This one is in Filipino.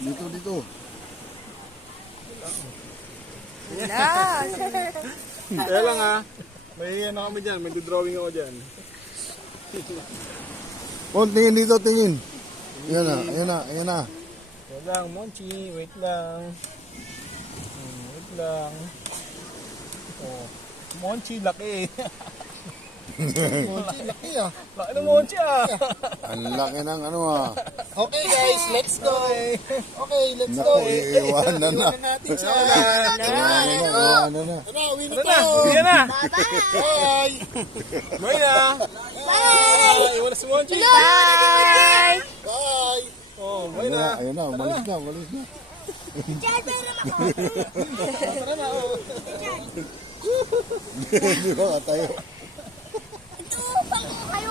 Dito. Yes. Kaya lang ha. May ano kami dyan. May drawing ako dyan. Oh, tingin dito, tingin. Ayan na. Wait lang, Monchi. Wait lang. Wait lang. Oh. Monchi, laki. Monchi, laki ah. Laki ng Monchi ah. Ang laki ng ano ah. Okay guys, let's go. Okay, let's Naku, go. iiwanan na. Iwanan natin siya. Iiwanan na. Ano, uwi na Ano na? tayo. Sige na. Bye. May na. Bye. Iwan na si Monchi. Bye. Bye. Oh, may na. Ayun na, umalis na. Tara na. Oh. Di ba tayo? Kayo